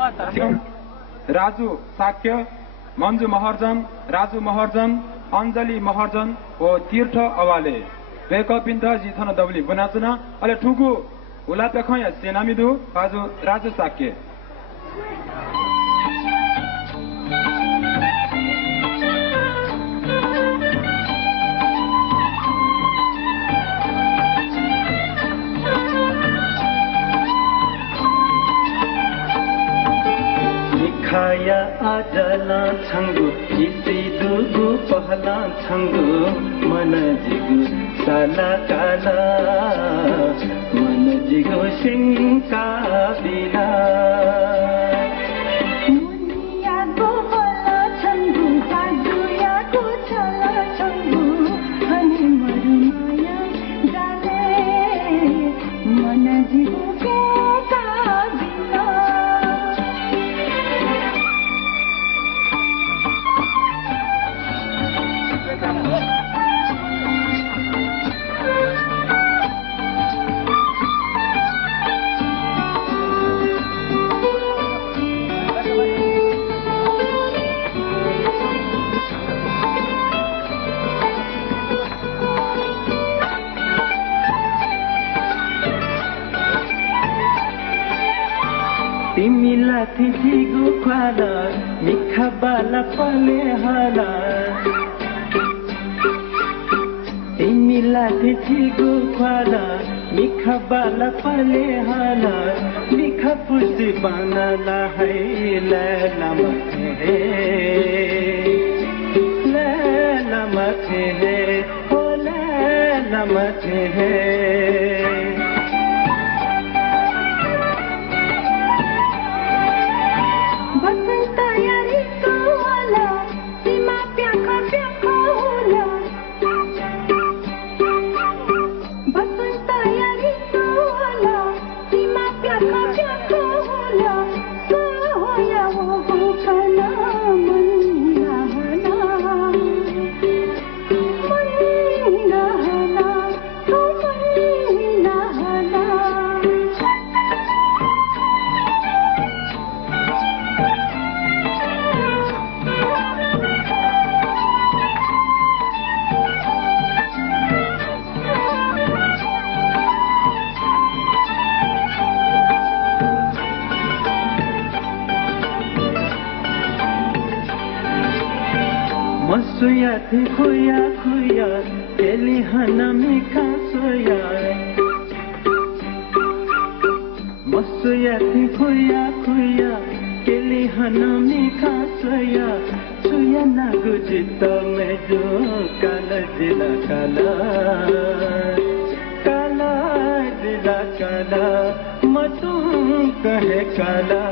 राजु साक्य, मन्जु महर्जन, राजु महर्जन, अञ्जली महर्जन ओ तीर्थ अवाले बेकपिन्द जिथन दबली बुनाचुना अले ठुगु उला पेखया सेनामिदु बाजु राजु साक्य खाया आजला छंगु इसी दुगु पहला छंगु मन जिगु साला काला मन जिगु सिंका बिना मुनिया को पहला छंगु बाजुया को चला छंगु हनी मरुमाया जाले मन जिगु के तिमीला थिगु खाला मिठा बाला पले हाला तिमीला थिगु खाला मिठा बाला पले हाला मिठा पुसी बनाला है लैला मथे है ओ लैला मथे है मसुया थी खुया खुया तेली हना में खासोया मसुया थी खुया खुया तेली हना में खासोया सुया ना गुजित में जो काला जिला काला काला जिला काला मतू कहे काला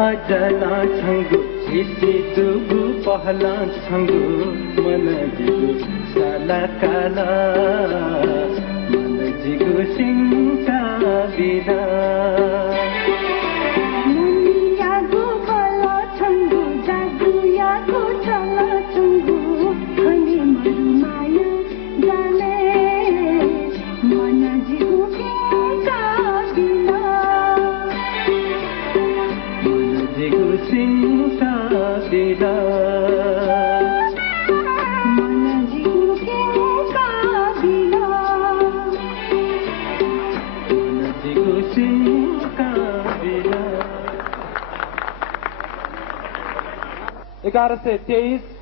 अजला छंगु इसी दुगु पहला छंगु मन जिगु साला काला मन जिगु सिंका बिना मुनिया को पहला छंगु जागुया को चला छंगु हनी मरुमाया जाले मन जिगु के बिना सिंका बिना मन जिगु के बिना मन जिगु सिंका बिना 1123